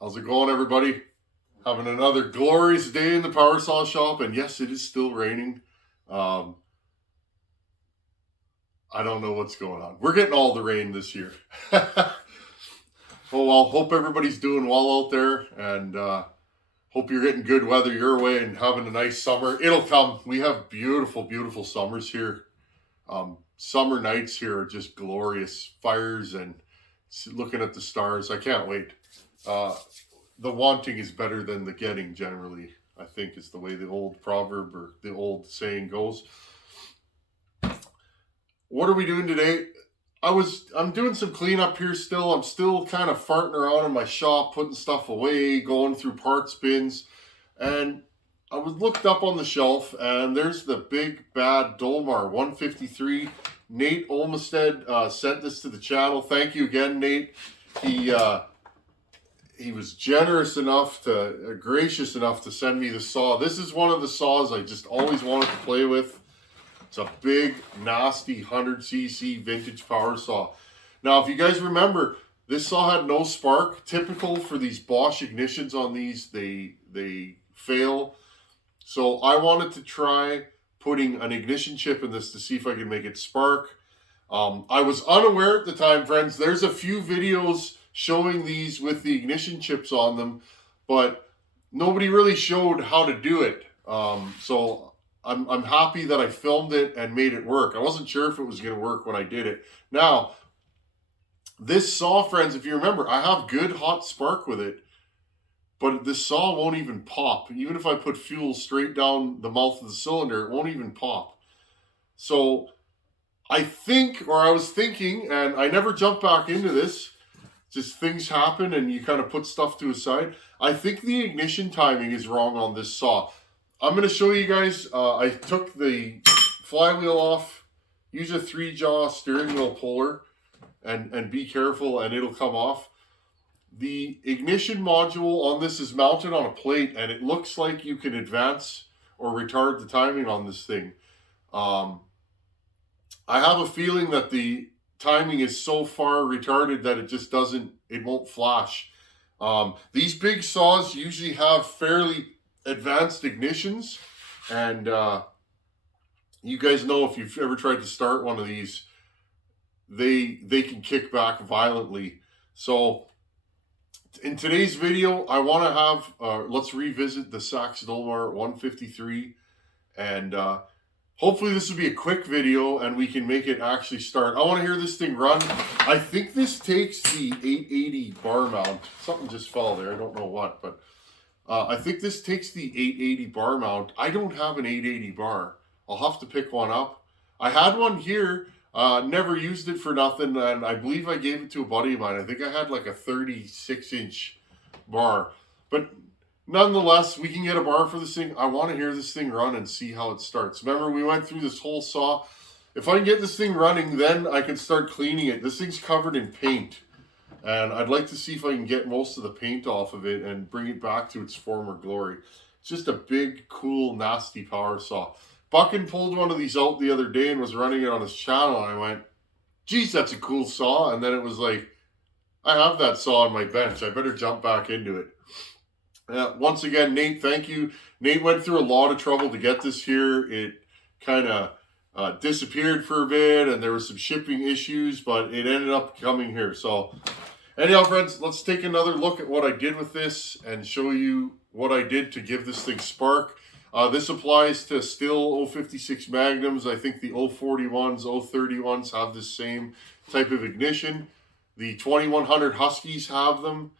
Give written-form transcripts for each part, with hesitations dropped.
How's it going, everybody? Having another glorious day in the power saw shop, and yes, it is still raining. I don't know what's going on. We're getting all the rain this year. Oh well, hope everybody's doing well out there, and hope you're getting good weather your way and having a nice summer. It'll come. We have beautiful, beautiful summers here. Summer nights here are just glorious. Fires and looking at the stars. I can't wait. The wanting is better than the getting, generally, I think, is the way the old proverb or the old saying goes. What are we doing today? I'm doing some cleanup here still. I'm still kind of farting around in my shop, putting stuff away, going through parts bins, and I was looked up on the shelf, and there's the big bad Dolmar 153. Nate Olmsted sent this to the channel. Thank you again, Nate. He was gracious enough to send me the saw. This is one of the saws I just always wanted to play with. It's a big, nasty 100cc vintage power saw. Now, if you guys remember, this saw had no spark. Typical for these Bosch ignitions on these, they fail. So I wanted to try putting an ignition chip in this to see if I could make it spark. I was unaware at the time, friends. There's a few videos showing these with the ignition chips on them, but nobody really showed how to do it. So I'm happy that I filmed it and made it work. I wasn't sure if it was going to work when I did it. Now, this saw, friends, if you remember, I have good hot spark with it, but this saw won't even pop. Even if I put fuel straight down the mouth of the cylinder, it won't even pop. So I was thinking, and I never jumped back into this, just things happen and you kind of put stuff to a side. I think the ignition timing is wrong on this saw. I'm going to show you guys. I took the flywheel off. Use a 3-jaw steering wheel puller and be careful and it'll come off. The ignition module on this is mounted on a plate and it looks like you can advance or retard the timing on this thing. I have a feeling that the timing is so far retarded that it won't flash. These big saws usually have fairly advanced ignitions, and you guys know, if you've ever tried to start one of these, they can kick back violently. So in today's video, I want to have let's revisit the Sachs Dolmar 153, and hopefully this will be a quick video and we can make it actually start. I want to hear this thing run. I think this takes the 880 bar mount. Something just fell there. I don't know what, but I think this takes the 880 bar mount. I don't have an 880 bar. I'll have to pick one up. I had one here, never used it for nothing, and I believe I gave it to a buddy of mine. I think I had like a 36-inch bar. But nonetheless, we can get a bar for this thing. I want to hear this thing run and see how it starts. Remember, we went through this whole saw. If I can get this thing running, then I can start cleaning it. This thing's covered in paint, and I'd like to see if I can get most of the paint off of it and bring it back to its former glory. It's just a big, cool, nasty power saw. Buckin pulled one of these out the other day and was running it on his channel, and I went, geez, that's a cool saw. And then it was like, I have that saw on my bench. I better jump back into it. Once again, Nate, thank you. Nate went through a lot of trouble to get this here. It kind of disappeared for a bit, and there were some shipping issues, but it ended up coming here. So anyhow, friends, let's take another look at what I did with this and show you what I did to give this thing spark. This applies to still 056 Magnums. I think the 041s, 031s have the same type of ignition. The 2100 Huskies have them.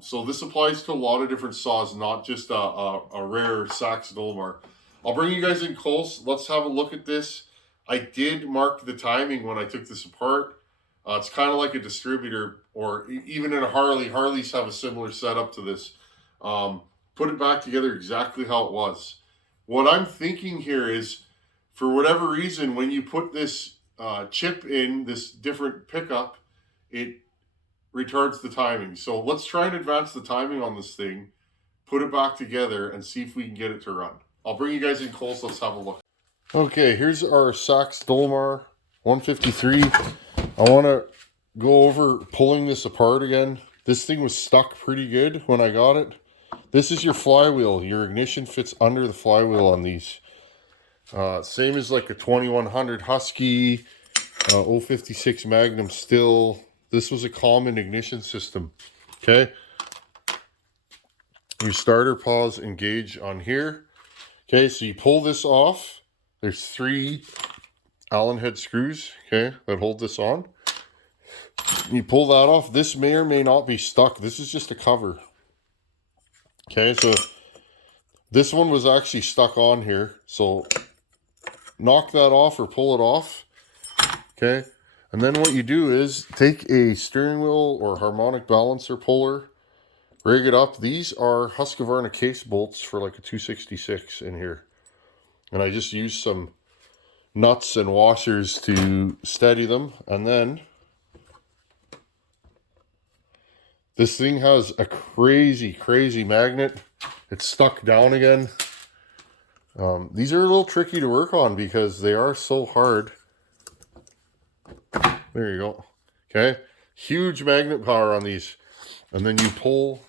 So this applies to a lot of different saws, not just a rare Sachs Dolmar. I'll bring you guys in close. Let's have a look at this. I did mark the timing when I took this apart. It's kind of like a distributor, or even in a Harley. Harleys have a similar setup to this. Put it back together exactly how it was. What I'm thinking here is, for whatever reason, when you put this chip in, this different pickup, it retards the timing. So let's try and advance the timing on this thing, put it back together, and see if we can get it to run. I'll bring you guys in close. Let's have a look. Okay, here's our Sachs Dolmar 153. I want to go over pulling this apart again This thing was stuck pretty good when I got it. This is your flywheel. Your ignition fits under the flywheel on these. Same as like a 2100 Husky, 056 Magnum Still. This was a common ignition system. Okay. Your starter pause engage on here. Okay, so you pull this off. There's 3 Allen head screws, okay, that hold this on. You pull that off. This may or may not be stuck. This is just a cover. Okay, so this one was actually stuck on here. So knock that off or pull it off. Okay, and then what you do is take a steering wheel or harmonic balancer puller, rig it up. These are Husqvarna case bolts for like a 266 in here. And I just used some nuts and washers to steady them. And then this thing has a crazy magnet. It's stuck down again. These are a little tricky to work on because they are so hard. There you go. Okay. Huge magnet power on these. And then you pull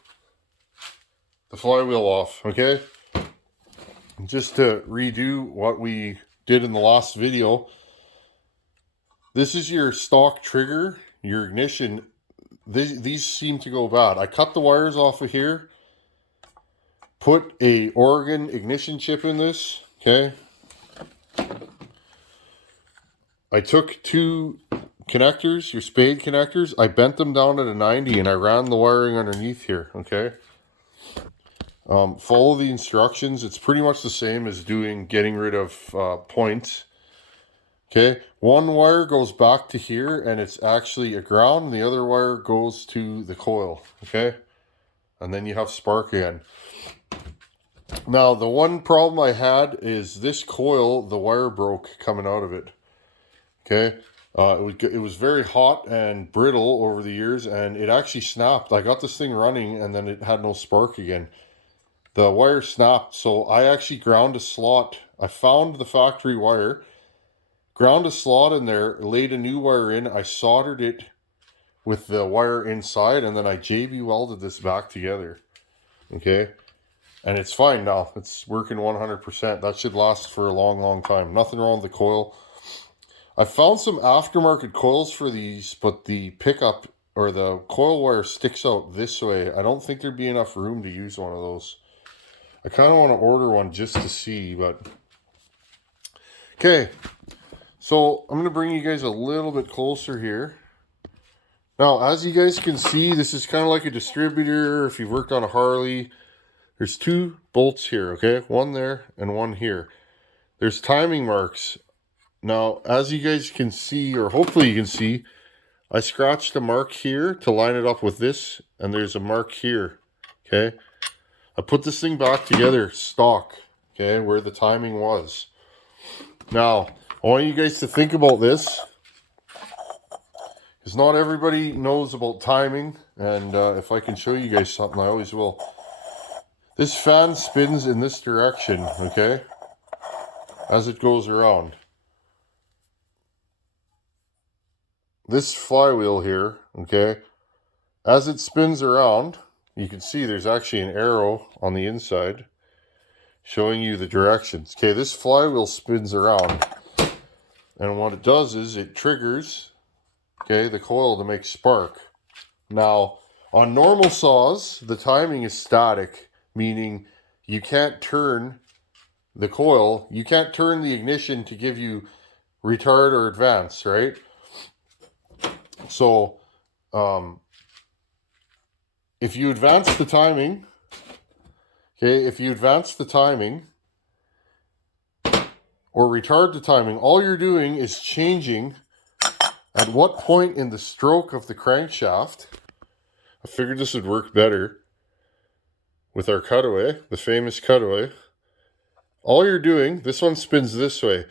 the flywheel off. Okay. Just to redo what we did in the last video. This is your stock trigger, your ignition. These seem to go bad. I cut the wires off of here. Put a Oregon ignition chip in this. Okay. I took 2 connectors, your spade connectors. I bent them down at a 90 and I ran the wiring underneath here. Okay. Follow the instructions. It's pretty much the same as getting rid of points. Okay, one wire goes back to here and it's actually a ground, and the other wire goes to the coil. Okay, and then you have spark again. Now the one problem I had is this coil, the wire broke coming out of it. Okay, it was very hot and brittle over the years, and it actually snapped. I got this thing running and then it had no spark again. The wire snapped, so I actually ground a slot. I found the factory wire, ground a slot in there, laid a new wire in. I soldered it with the wire inside, and then I JB welded this back together. Okay, and it's fine now. It's working 100%. That should last for a long time. Nothing wrong with the coil. I found some aftermarket coils for these, but the pickup or the coil wire sticks out this way. I don't think there'd be enough room to use one of those. I kind of want to order one just to see, but... Okay, so I'm going to bring you guys a little bit closer here. Now, as you guys can see, this is kind of like a distributor. If you've worked on a Harley, there's 2 bolts here, okay? One there and one here. There's timing marks. Now, as you guys can see, or hopefully you can see, I scratched a mark here to line it up with this, and there's a mark here, okay? I put this thing back together stock, okay, where the timing was. Now, I want you guys to think about this, because not everybody knows about timing, and if I can show you guys something, I always will. This fan spins in this direction, okay, as it goes around. This flywheel here, okay, as it spins around, you can see there's actually an arrow on the inside showing you the directions. Okay, this flywheel spins around, and what it does is it triggers, okay, the coil to make spark. Now, on normal saws, the timing is static, meaning you can't turn the coil, you can't turn the ignition to give you retard or advance, right? So, if you advance the timing, okay, if you advance the timing or retard the timing, all you're doing is changing at what point in the stroke of the crankshaft. I figured this would work better with our cutaway, the famous cutaway. All you're doing, this one spins this way,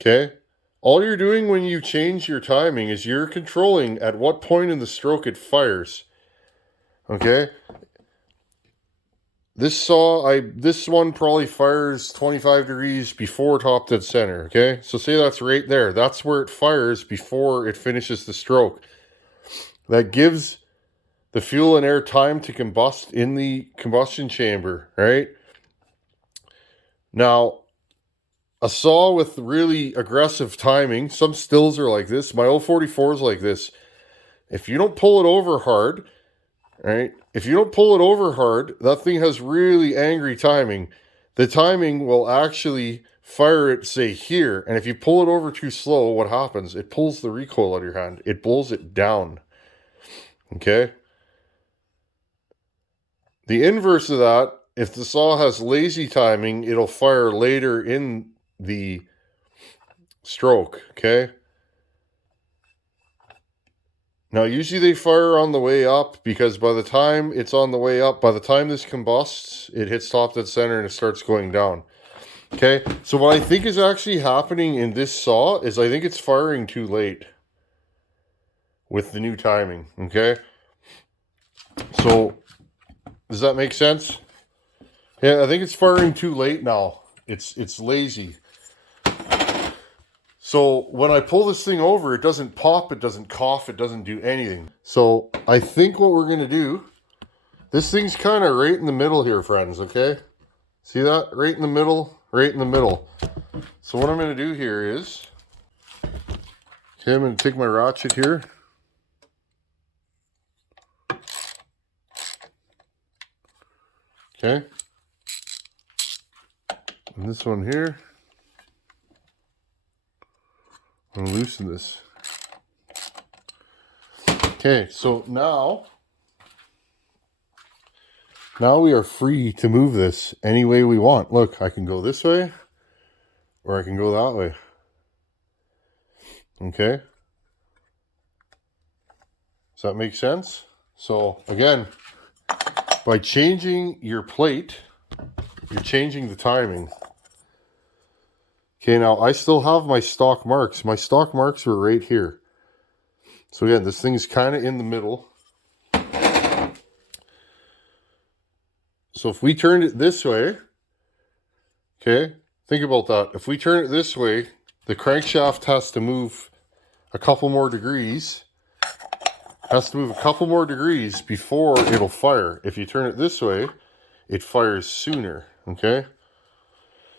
okay? All you're doing when you change your timing is you're controlling at what point in the stroke it fires. Okay, this one probably fires 25 degrees before top dead center. Okay, so say that's right there. That's where it fires before it finishes the stroke. That gives the fuel and air time to combust in the combustion chamber, right? Now, a saw with really aggressive timing, some stills are like this. My 044 is like this. If you don't pull it over hard, right? If you don't pull it over hard, that thing has really angry timing. The timing will actually fire it, say, here. And if you pull it over too slow, what happens? It pulls the recoil out of your hand. It blows it down. Okay? The inverse of that, if the saw has lazy timing, it'll fire later in the stroke, okay? Now, usually they fire on the way up because by the time it's on the way up, by the time this combusts, it hits top dead center and it starts going down. Okay, so what I think is actually happening in this saw is I think it's firing too late with the new timing, okay? So, does that make sense? Yeah, I think it's firing too late now. It's lazy. So when I pull this thing over, it doesn't pop, it doesn't cough, it doesn't do anything. So I think what we're going to do, this thing's kind of right in the middle here, friends, okay? See that? Right in the middle, right in the middle. So what I'm going to do here is, okay, I'm going to take my ratchet here. Okay. And this one here. I'm going to loosen this. Okay, so now we are free to move this any way we want. Look, I can go this way or I can go that way. Okay. Does that make sense? So again, by changing your plate, you're changing the timing. Okay, now I still have my stock marks. My stock marks were right here. So again, this thing's kind of in the middle. So if we turn it this way, okay, think about that. If we turn it this way, the crankshaft has to move a couple more degrees. Has to move a couple more degrees before it'll fire. If you turn it this way, it fires sooner, okay?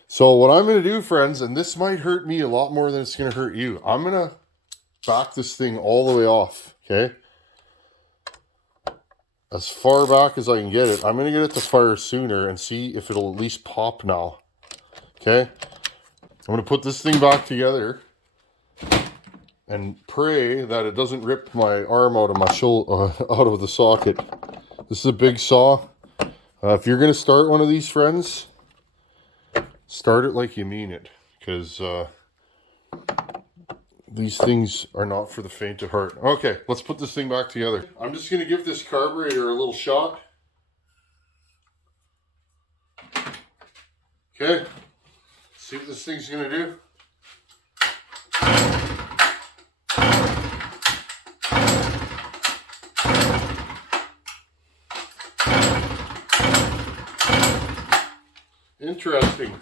So what I'm going to do, friends, and this might hurt me a lot more than it's going to hurt you. I'm going to back this thing all the way off, okay? As far back as I can get it. I'm going to get it to fire sooner and see if it'll at least pop now, okay? I'm going to put this thing back together and pray that it doesn't rip my arm out of my shoulder, out of the socket. This is a big saw. If you're going to start one of these, friends, start it like you mean it, because these things are not for the faint of heart. Okay, let's put this thing back together. I'm just going to give this carburetor a little shot. Okay, see what this thing's going to do. Interesting.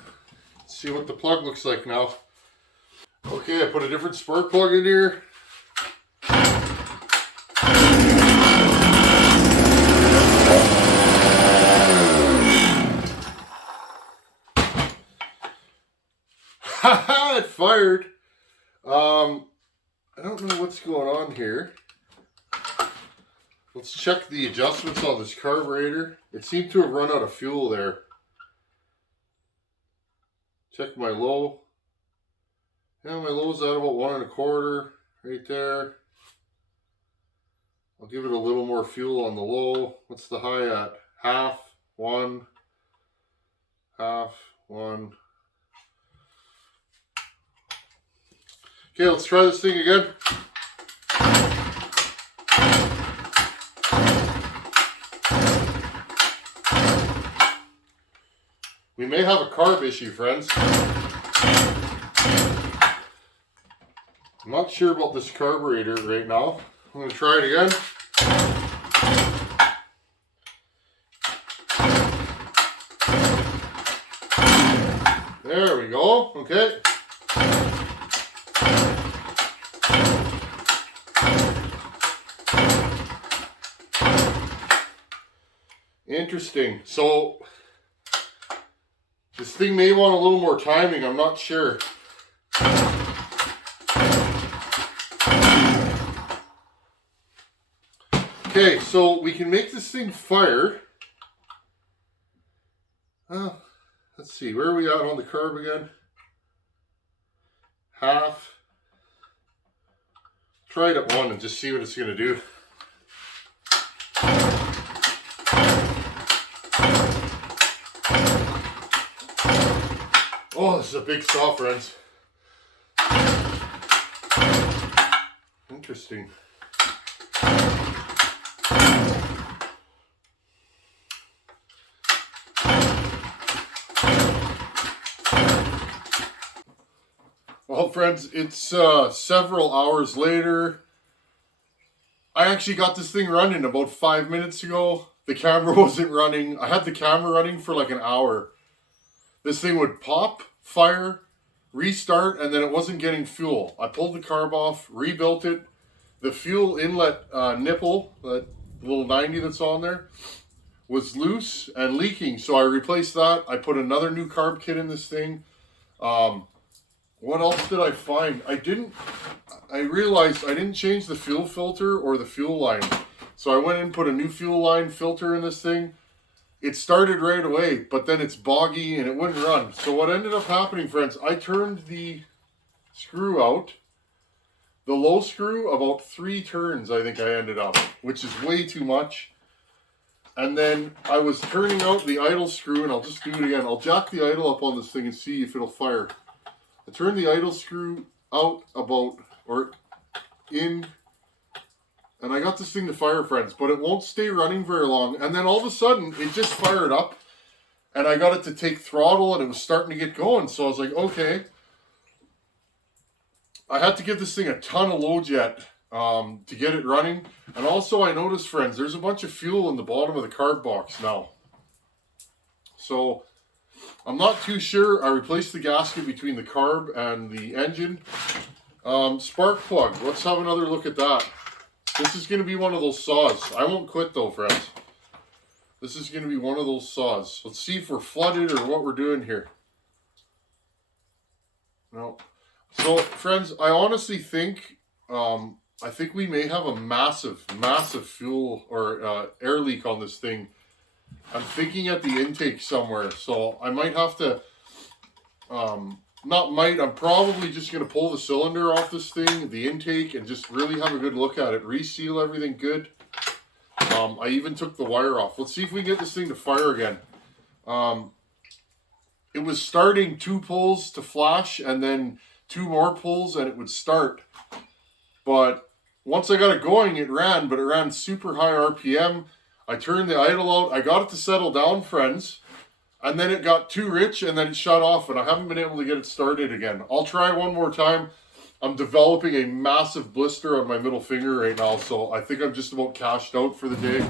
Let's see what the plug looks like now. Okay, I put a different spark plug in here. Haha, it fired. I don't know what's going on here. Let's check the adjustments on this carburetor. It seemed to have run out of fuel there. Check my low. Yeah, my low's at about 1 1/4 right there. I'll give it a little more fuel on the low. What's the high at? Half, 1, half, 1. Okay, let's try this thing again. We may have a carb issue, friends. I'm not sure about this carburetor right now. I'm going to try it again. There we go. Okay. Interesting. So this thing may want a little more timing. I'm not sure. Okay, so we can make this thing fire. Let's see, where are we at on the carb again? Half. Try it at 1 and just see what it's going to do. Oh, this is a big saw, friends. Interesting. Well, friends, it's several hours later. I actually got this thing running about 5 minutes ago. The camera wasn't running. I had the camera running for like an hour. This thing would pop, fire, restart, and then it wasn't getting fuel. I pulled the carb off, rebuilt it. The fuel inlet nipple, that little 90 that's on there, was loose and leaking. So I replaced that. I put another new carb kit in this thing. What else did I find? I realized I didn't change the fuel filter or the fuel line. So I went and put a new fuel line filter in this thing. It started right away, but then it's boggy and it wouldn't run. So what ended up happening, friends, I turned the screw out, the low screw, about 3 turns, I think I ended up, which is way too much. And then I was turning out the idle screw, and I'll just do it again. I'll jack the idle up on this thing and see if it'll fire. I turned the idle screw out about, or in, and I got this thing to fire, friends, but it won't stay running very long. And then all of a sudden, it just fired up, and I got it to take throttle, and it was starting to get going. So I was like, okay. I had to give this thing a ton of low jet to get it running. And also I noticed, friends, there's a bunch of fuel in the bottom of the carb box now. So I'm not too sure. I replaced the gasket between the carb and the engine. Spark plug. Let's have another look at that. This is going to be one of those saws. I won't quit though, friends. This is going to be one of those saws. Let's see if we're flooded or what we're doing here. No. So, friends, I honestly think, I think we may have a massive fuel or air leak on this thing. I'm thinking at the intake somewhere, so I might have to, I'm probably just going to pull the cylinder off this thing, the intake, and just really have a good look at it. Reseal everything good. I even took the wire off. Let's see if we can get this thing to fire again. It was starting 2 pulls to flash, and then 2 more pulls, and it would start. But once I got it going, it ran, but it ran super high RPM. I turned the idle out. I got it to settle down, friends. And then it got too rich, and then it shut off, and I haven't been able to get it started again. I'll try one more time. I'm developing a massive blister on my middle finger right now, so I think I'm just about cashed out for the day.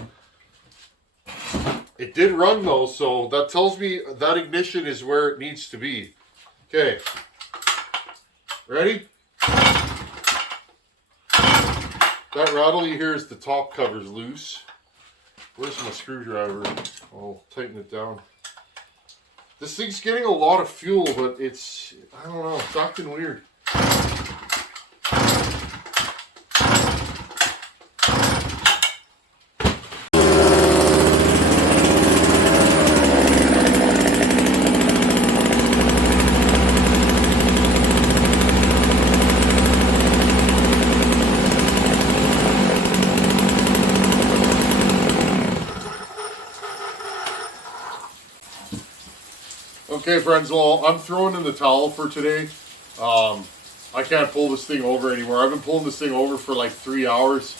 It did run, though, so that tells me that ignition is where it needs to be. Okay. Ready? That rattle you hear is the top cover's loose. Where's my screwdriver? I'll tighten it down. This thing's getting a lot of fuel, but it's, I don't know, it's acting weird. Okay, friends, well, I'm throwing in the towel for today. I can't pull this thing over anymore. I've been pulling this thing over for like 3 hours.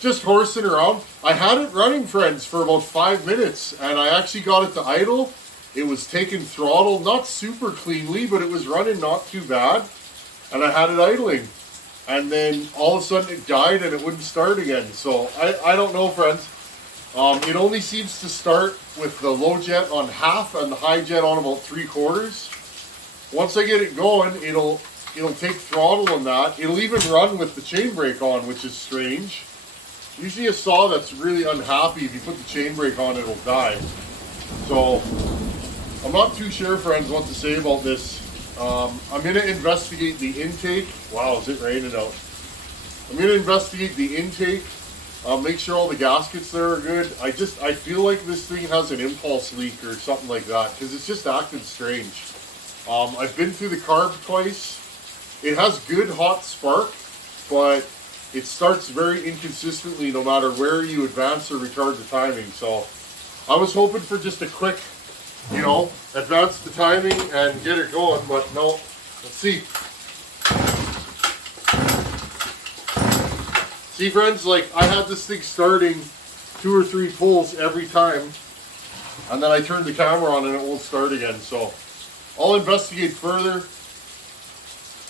Just horsing around. I had it running, friends, for about 5 minutes, and I actually got it to idle. It was taking throttle, not super cleanly, but it was running not too bad. And I had it idling. And then all of a sudden it died and it wouldn't start again. So I don't know, friends. It only seems to start with the low jet on half and the high jet on about 3/4. Once I get it going, it'll take throttle on that. It'll even run with the chain brake on, which is strange. Usually a saw that's really unhappy, if you put the chain brake on, it'll die. So I'm not too sure, friends, what to say about this. I'm going to investigate the intake. Wow, is it raining out? I'm going to investigate the intake. Make sure all the gaskets there are good. I feel like this thing has an impulse leak or something like that, because it's just acting strange. I've been through the carb twice. It has good hot spark, but it starts very inconsistently no matter where you advance or retard the timing. So I was hoping for just a quick, you know, advance the timing and get it going, but no. Let's see. See, friends, like, I had this thing starting 2 or 3 pulls every time, and then I turned the camera on and it won't start again. So I'll investigate further.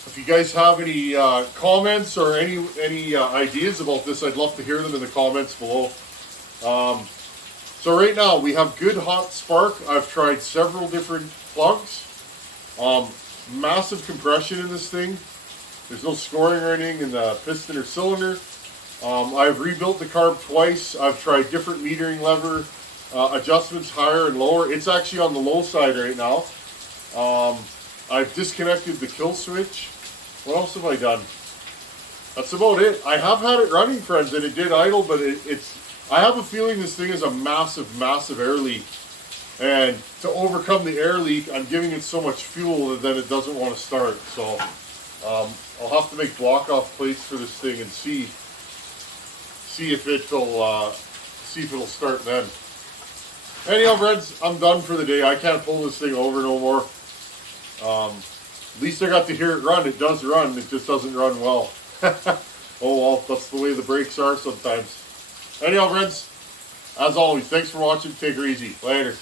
If you guys have any comments or any ideas about this, I'd love to hear them in the comments below. So right now we have good hot spark. I've tried several different plugs. Massive compression in this thing. There's no scoring or anything in the piston or cylinder. I've rebuilt the carb twice. I've tried different metering lever adjustments, higher and lower. It's actually on the low side right now. I've disconnected the kill switch. What else have I done? That's about it. I have had it running, friends, and it did idle, but I have a feeling this thing is a massive, massive air leak. And to overcome the air leak, I'm giving it so much fuel that it doesn't want to start. So I'll have to make block-off plates for this thing and see if it'll start then. Anyhow, friends, I'm done for the day. I can't pull this thing over no more. At least I got to hear it run. It does run. It just doesn't run well. Oh well, that's the way the brakes are sometimes. Anyhow, friends, as always, thanks for watching. Take her easy. Later.